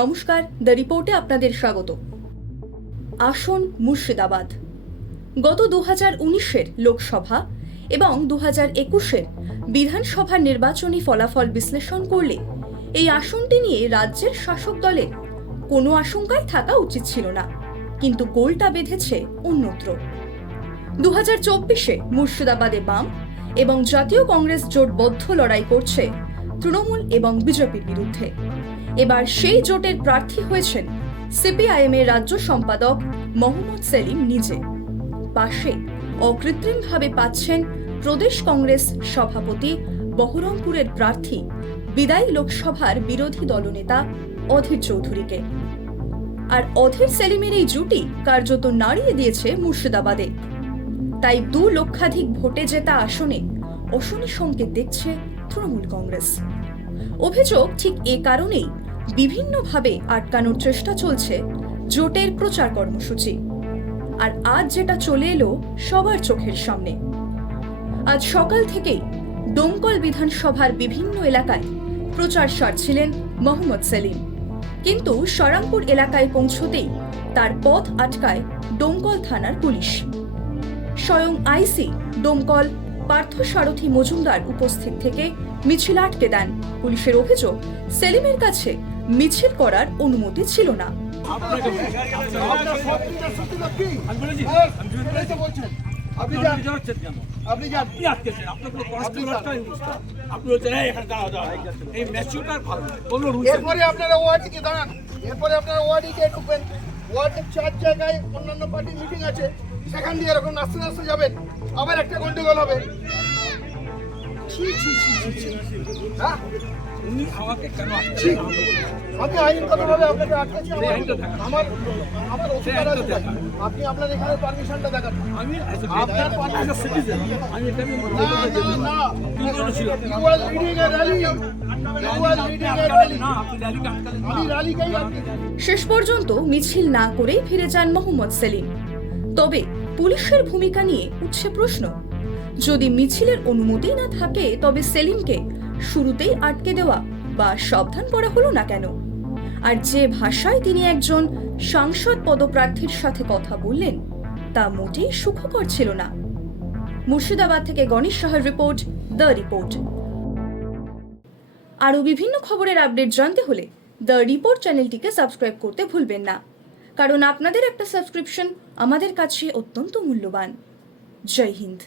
নমস্কার, দ্য রিপোর্টে আপনাদের স্বাগত। আসন মুর্শিদাবাদ। গত দু হাজার উনিশের লোকসভা এবং দু হাজার একুশের বিধানসভার নির্বাচনী ফলাফল বিশ্লেষণ করলে এই আসনটি নিয়ে রাজ্যের শাসক দলের কোনো আশঙ্কাই থাকা উচিত ছিল না, কিন্তু গোলটা বেঁধেছে অন্যত্র। দু হাজার চব্বিশে মুর্শিদাবাদে বাম এবং জাতীয় কংগ্রেস জোটবদ্ধ লড়াই করছে তৃণমূল এবং বিজেপির বিরুদ্ধে। এবার সেই জোটের প্রার্থী হয়েছেন সিপিআইএম এর রাজ্য সম্পাদক মোহাম্মদ সেলিম নিজে। পাশে অকৃত্রিমভাবে পাচ্ছেন প্রদেশ কংগ্রেস সভাপতি বহরমপুরের প্রার্থী বিদায়ী লোকসভার বিরোধী দলনেতা অধীর চৌধুরীকে। আর অধীর সেলিমের এই জুটি কার্যত নাড়িয়ে দিয়েছে মুর্শিদাবাদে। তাই দু লক্ষাধিক ভোটে জেতা আসনে অশনি সংকেত দেখছে তৃণমূল কংগ্রেস। অভিযোগ ঠিক এ কারণেই বিভিন্নভাবে আটকানোর চেষ্টা চলছে জোটের প্রচার কর্মসূচি। আর আজ যেটা চলে এলো সবার চোখের সামনে। আজ সকাল থেকেই ডোমকল বিধানসভার বিভিন্ন এলাকায় প্রচার সারছিলেন মোহাম্মদ সেলিম। কিন্তু সরামপুর এলাকায় পৌঁছতেই তার পথ আটকায় ডোমকল থানার পুলিশ। স্বয়ং আইসি ডোমকল পার্থসারথী মজুমদার উপস্থিত থেকে মিছিল আটকে দেন পুলিশের অভিযোগ সেলিমের কাছে মিছিল করার অনুমতি ছিল না। আপনার সব সত্যি লক্ষ্মী আমি বলেছি হ্যাঁ, আমি জুয়েল এটাই তো বলছেন আপনি আপনি যান। জানাচ্ছেন কেন? আপনি যান। আপনি আপনার কোনো কনস্টেবলটাই অনুষ্ঠান? আপনি বলছেন এই এখানে দাঁড়াও দাঁড়াও। এই ম্যাচিউটার ভালো কোনো রুলস এরপরে আপনারা ওয়ার্ডে দাঁড়ান। এরপরে আপনারা ওয়ার্ডে গিয়ে ঢুকবেন। ওয়ার্ডের চার জায়গায় অন্যান্য পার্টির মিটিং আছে। সেখান দিয়ে এরকম নাচতে নাচতে যাবেন। আবার একটা গন্ডগোল হবে। আপনি শেষ পর্যন্ত মিছিল না করেই ফিরে যান মোহাম্মদ সেলিম। তবে পুলিশের ভূমিকা নিয়ে উঠছে প্রশ্ন। যদি মিছিলের অনুমতি না থাকে, তবে সেলিমকে শুরুতেই আটকে দেওয়া বা সাবধান করা হলো না কেন? আর যে ভাষায় তিনি একজন সাংসদ পদপ্রার্থীর সাথে কথা বললেন, তা মোটেই সুখকর ছিল না। মুর্শিদাবাদ থেকে গণেশ সাহার রিপোর্ট, দ্য রিপোর্ট। আরও বিভিন্ন খবরের আপডেট জানতে হলে দ্য রিপোর্ট চ্যানেলটিকে সাবস্ক্রাইব করতে ভুলবেন না। কারণ আপনাদের একটা সাবস্ক্রিপশন আমাদের কাছে অত্যন্ত মূল্যবান। জয় হিন্দ।